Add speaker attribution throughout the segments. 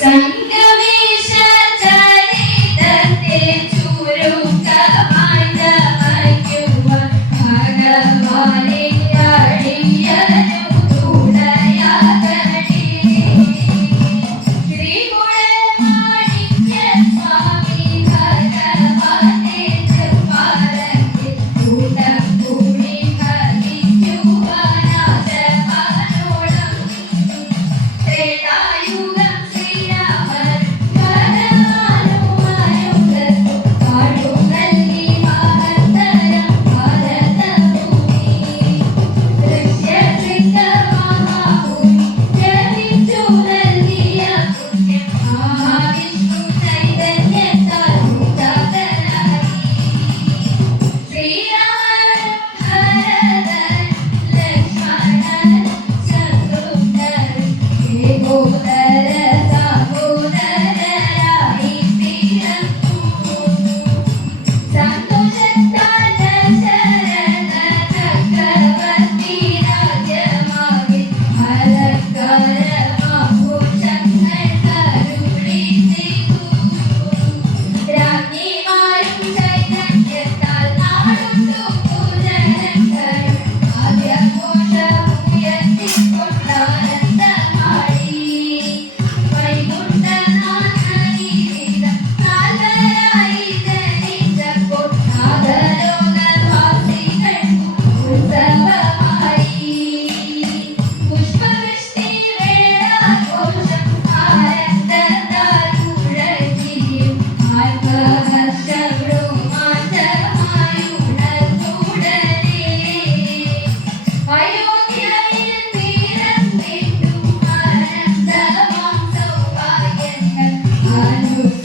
Speaker 1: 자, Seria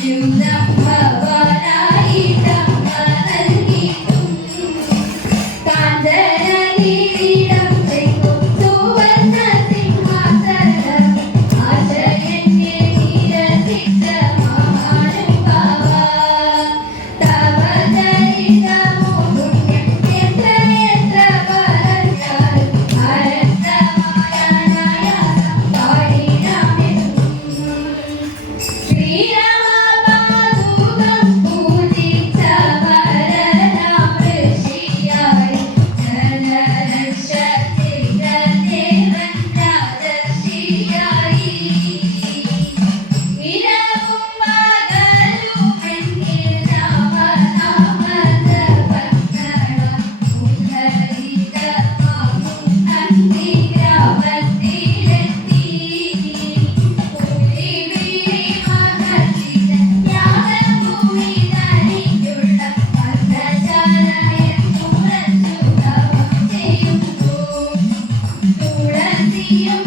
Speaker 1: You. Thank you.